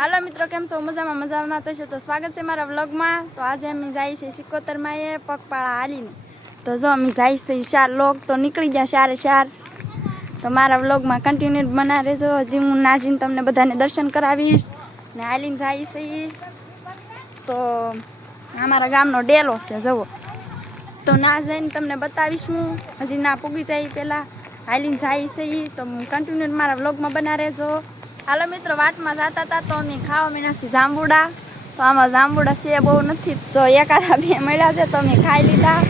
હાલો મિત્રો, કેમ છો? મજામાં થશો તો સ્વાગત છે મારા વ્લોગમાં. તો આજે અમે જાય છે સિકોતરમાં એ પગપાળા હાલીને. તો જો અમે જાય છે 4 લોક તો નીકળી ગયા 4:04. તો મારા વ્લોગમાં કન્ટિન્યુ બના રહેજો. હજી હું નાજીને તમને બધાને દર્શન કરાવીશ ને હાલીને જાય છે. તો અમારા ગામનો ડેલો છે જુઓ. તો ના જઈને તમને બતાવીશું. હજી ના પૂગી જાય પહેલાં હાલીને જાય છે. તો કન્ટિન્યુ મારા વ્લોગમાં બના રહેજો. હાલો મિત્રો, વાટમાં જતા હતા તો અમે ખાવા મીનાસી જાંબુડા. તો આમાં જાંબુડા છે બહુ નથી, જો એકાદા 2 મળ્યા છે તો અમે ખાઈ લીધા.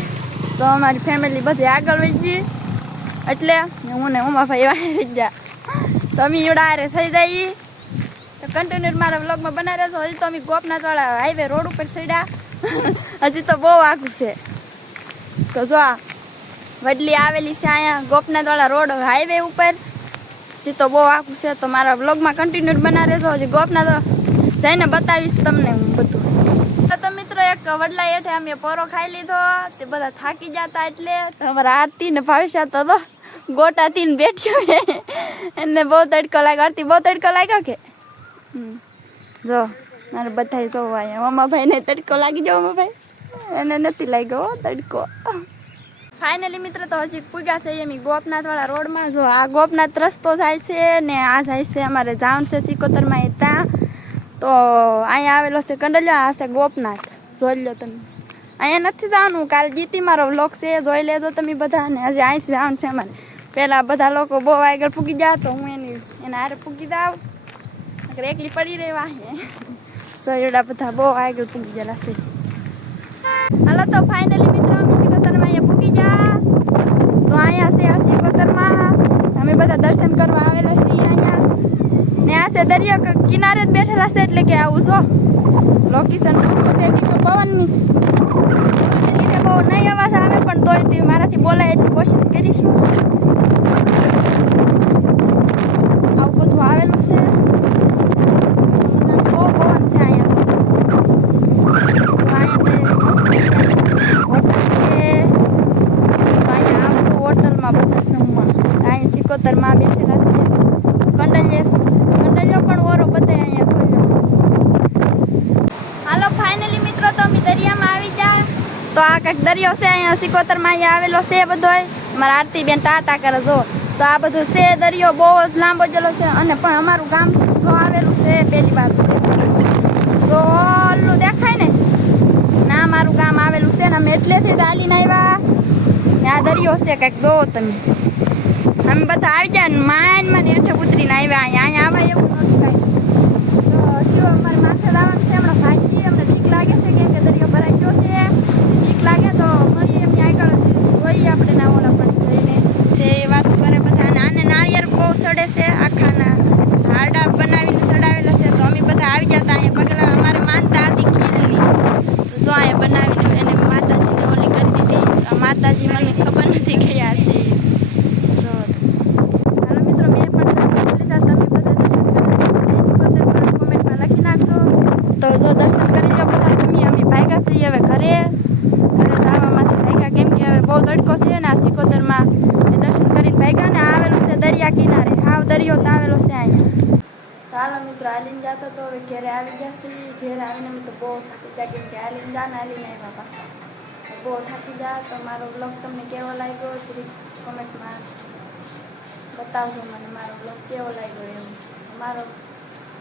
તો અમારી ફેમિલી બધી આગળ વધી ગઈ એટલે હું ને ઉમાભાઈ વાહે રહી ગયા. તો અમે એવડા થઈ જઈએ. તો કન્ટિન્યુ મારા વ્લોગમાં બના રહેજો. હજી તો અમે ગોપનાથવાળા હાઈવે રોડ ઉપર ચડ્યા. હજી તો બહુ આઘું છે. તો જો આ વડલી આવેલી છે અહીંયા ગોપનાથવાળા રોડ હાઈવે ઉપર. હજી તો બહુ આખું છે. તો મારા વ્લોગમાં કન્ટિન્યુ બના રહેજો. હજી ગોપનાથ જઈને બતાવીશ તમને હું બધું. તો મિત્રો, એક વડલા હેઠે અમે પોરો ખાઈ લીધો. તે બધા થાકી જતા એટલે અમારા આરતી ને ભાવિશા તો ગોટાથી ને બેઠ્યો એને બહુ તડકો લાગ્યો. આરતી બહુ તડકો લાગ્યો કે જો મારે બધા જોવા અહીંયા મમ્માભાઈને તડકો લાગી જાવ. મમ્માભાઈ એને નથી લાગ્યો તડકો. ફાઇનલી મિત્રો, તો હજી પૂગ્યા છે એમ ગોપનાથવાળા રોડમાં. જો આ ગોપનાથ રસ્તો જાય છે ને આ જાય છે અમારે જવાનું છે સિકોતરમાં એ ત્યાં. તો અહીંયા આવેલો છે કંડલિયા, આ છે ગોપનાથ. જોઈ લો તમે. અહીંયા નથી જવાનું, કાલે જીતી મારો વ્લોગ છે, જોઈ લેજો તમે બધા. ને હજી અહીંથી જવાનું છે અમારે. પહેલાં બધા લોકો બહુ આગળ પૂગી ગયા તો હું એના હારે પૂગી જાઉં. એકલી પડી રહેવા સો એવડા બધા બહુ આગળ પૂગી ગયેલા છે. હાલો તો ફાઇનલી મિત્રો, અમે સિકોતરમાં અહીંયા પૂગી ગયા. તો અહીંયા છે આ સિકોતરમાં અમે બધા દર્શન કરવા આવેલા છીએ અહીંયા. ને આ છે દરિયા કિનારે જ બેઠેલા છે એટલે કે આવું જો લોકેશન મસ્ત છે. કે પવનની લીધે બહુ નહીં અવાજ આવે પણ તોય તે મારાથી બોલાય એટલી કોશિશ કરીશું. આવું બધું આવેલું છે. બહુ પવન છે અહીંયા. સિકોતરમાં બેઠેલા છે. કંડલિયો પણ ઓરો બધે અહીંયા જોઈ લો. હાલો ફાઇનલી મિત્રો, તો અમે દરિયામાં આવી ગયા. તો આ કંઈક દરિયો છે અહીંયા સિકોતરમાં અહીંયા આવેલો છે બધોય. મારા આરતી બેન ટાટા કરે જો. તો આ બધું છે દરિયો બહુ જ લાંબો જેલો છે. અને પણ અમારું ગામ જો આવેલું છે પહેલી બાજુ જો ઓલું દેખાય ને ના મારું ગામ આવેલું છે ને અમે એટલેથી ડાલીને આવ્યા. આ દરિયો છે કંઈક જોવો તમે. અમે બધા આવી ગયા ને માનમાં હેઠે ઉતરીને આવ્યા. અહીંયા આવે એવું નથી કાંઈ. તો હજી અમારે માથે લાવવાનું છે. હમણાં ભાગીએ. અમને બીક લાગે છે કેમ કે દરિયો ભરાઈ ગયો છે. બીક લાગે તો મળીએ એમની આગળ જ જોઈએ આપણે ના ઓલા પણ જઈને જે વાત કરે બધા. આને નારિયેળ બહુ સડે છે, આખાના હાડા બનાવીને સડાવેલા છે. તો અમે બધા આવી જતા અહીંયા પગલા અમારે માનતા હતી ખીરની. તો જો અહીંયા બનાવીને એને માતાજીને ઓલી કરી દીધી. તો માતાજી મને ખબર નથી ગયા છે. તો જો દર્શન કરી લો બધા તમે. અમે ભાગ્યા છીએ હવે ઘરે જવામાંથી ભાગ્યા કેમ કે હવે બહુ તડકો છે ને આ સિકોતરમાં. એ દર્શન કરીને ભાગ્યા ને આવેલું છે દરિયા કિનારે. હાવ દરિયો તો આવેલો છે અહીંયા. તો હાલો મિત્રો, હાલીને જતો તો હવે ઘેરે આવી ગયા છીએ. ઘેરે આવીને અમે તો બહુ થાકી ગયા કેમ કે હાલીને જા ને હાલીને આવ્યા પાછા. બહુ થાકી ગયા. તો મારો બ્લોગ તમને કેવો લાગ્યો શ્રી કોમેન્ટમાં બતાવજો મને મારો બ્લોગ કેવો લાગ્યો એવું. મારો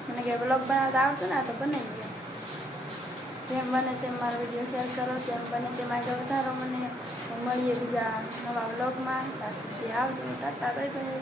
મને કે બ્લોગ બનાવતા આવતો ને તો બનાવી ગયો. જેમ બને તેમ મારો વિડીયો શેર કરો. જેમ બને તેમ આગળ વધારો મને. મળીએ બીજા નવા બ્લોગમાં. ત્યાં સુધી આવજો. Tata bye bye.